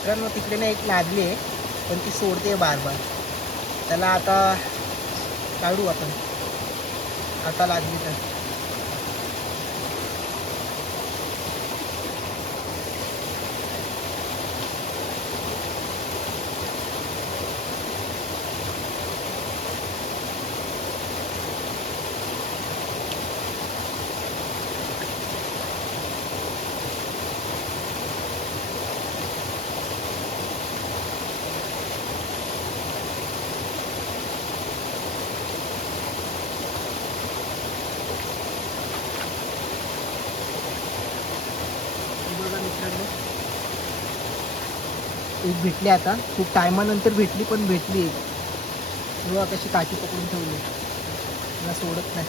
मित्रांनो तिकडे ना एक लागली आहे पण ती सोडते बार बार त्याला आता काढू आपण. आता लागली तर बघा मित्रांनो एक भेटली आता. खूप टायमानंतर भेटली पण भेटली. एक किंवा कशी काठी पकडून ठेवली. मला सोडत नाही.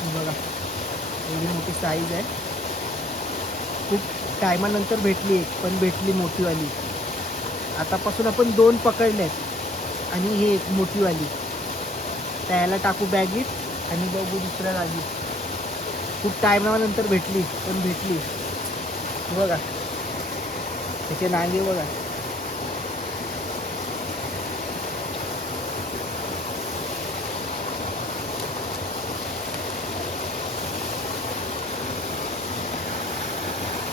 बघा एवढी मोठी साईज आहे. खूप टायमानंतर भेटली एक पण भेटली मोठीवाली. आतापासून आपण दोन पकडल्यात आणि हे एक मोठीवाली. त्याला टाकू बॅगीत. आणि बघू दुसऱ्या जागी. खूप टायमानंतर भेटली पण भेटली. बघा. त्याचे नांगे बघा.